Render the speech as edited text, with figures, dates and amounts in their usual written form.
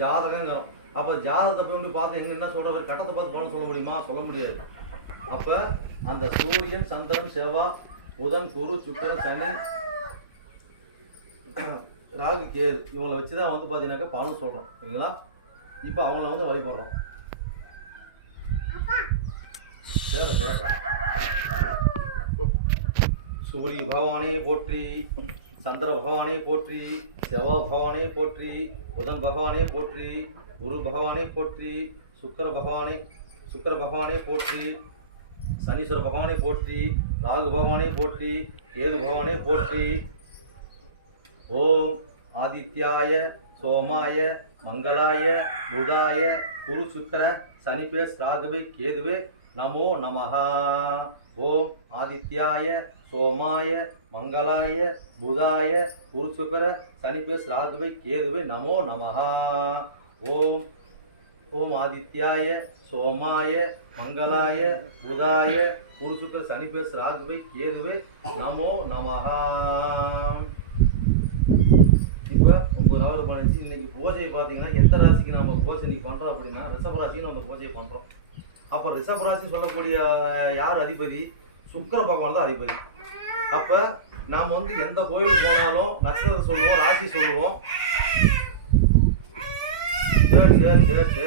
ஜாதகங்கிறோம். அப்போ ஜாதகத்தை போய் வந்து பார்த்து எங்க என்ன சொல்ற கட்டத்தை பார்த்து பலன் சொல்ல முடியுமா? சொல்ல முடியாது. அப்போ அந்த சூரியன், சந்திரன், செவ்வாய், புதன், குரு, சுக்கிரன், சனி, ராகு, கேது இவங்களை வச்சுதான் வந்து பார்த்தீங்கன்னாக்கா பலன் சொல்றோம். சரிங்களா? இப்போ அவங்கள வந்து வழிபடுறோம். சூரிய பகவானை போற்றி, சந்திர பகவானை போற்றி, செவ்வாய் பகவானை போற்றி, புதன் பகவானை போற்றி, குரு பகவானை போற்றி, சுக்கிர பகவானை போற்றி, சனீஸ்வர பகவானை போற்றி, ராகு பகவானை போற்றி, கேது பகவானை போற்றி. ஓம் ஆதித்யாய சோமாய மங்களாய புதாய குரு சுக்கிர சனிப்பே ராகுவே கேதுவே நமோ நமஹ. ஓம் ஆதித்யாய சோமாய மங்களாய புதாய குரு சுக்கிர சனிப்பே ராகுவே கேதுவே நமோ நமஹ. ஓம் ஓம் ஆதித்யாய சோமாய மங்களாய புதாய குரு சுக்கிர சனிப்பே ராகுவே கேதுவே நமோ நமஹ. இப்போ 9 நாள் பண்ணிச்சு. இன்னைக்கு பூஜையை பார்த்தீங்கன்னா எந்த ராசிக்கு நம்ம பூஜை இன்னைக்கு பண்ணுறோம் அப்படின்னா ரிஷப ராசிக்கு நம்ம பூஜையை பண்ணுறோம். அப்போ ரிஷப ராசி சொல்லக்கூடிய யார் அதிபதி? சுக்கிர பகவான் தான் அதிபதி. அப்போ நாம் வந்து எந்த கோயிலுக்கு போனாலும் நட்சத்திரம் சொல்லுவோம், ராசி சொல்லுவோம். சரி சரி சரி